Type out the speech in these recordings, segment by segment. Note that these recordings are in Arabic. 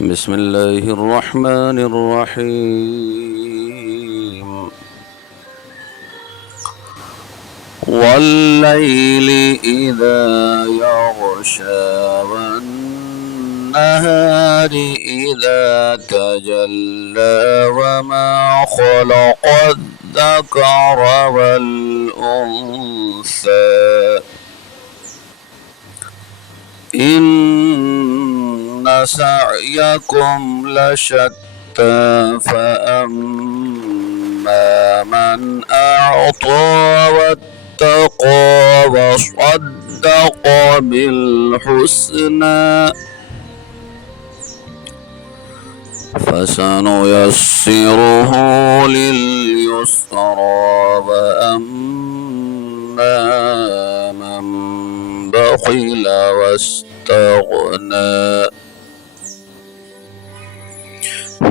بسم الله الرحمن الرحيم والليل إذا يغشى والنهار إذا تجلى وما خلق الذكر والأنثى إن سعيكم لشتى فأما من أعطى واتقى وصدق بالحسنى فسنيسره لليسرى وأما من بخل واستغنى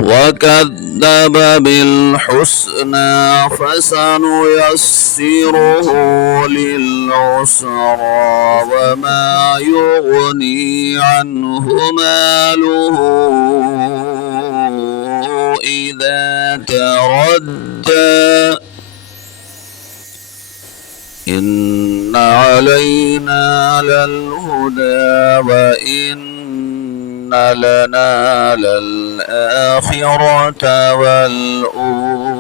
وكذب بالحسنى فسنيسره للعسرى وما يغني عنه ماله إذا تردى إن علينا للهدى وإن لنا للآخرة والأولى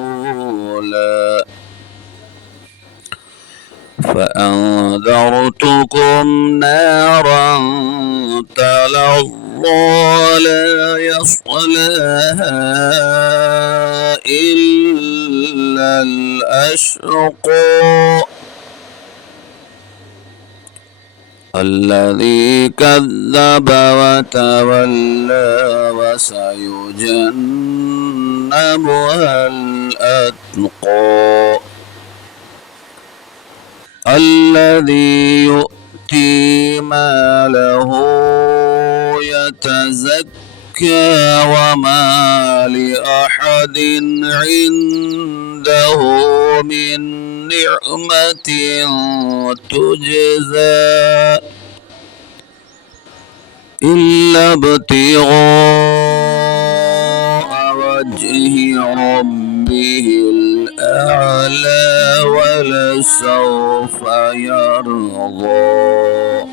فأنذرتكم نارا تلظى لا يصلاها إلا الأشقى الذي كذب وتولى وسيجنبها الأتقى الذي يؤتي ماله يتزكى وما لأحد عنده من نعمة تجزى إلا ابتغاء وجه ربه الأعلى ولسوف يرضى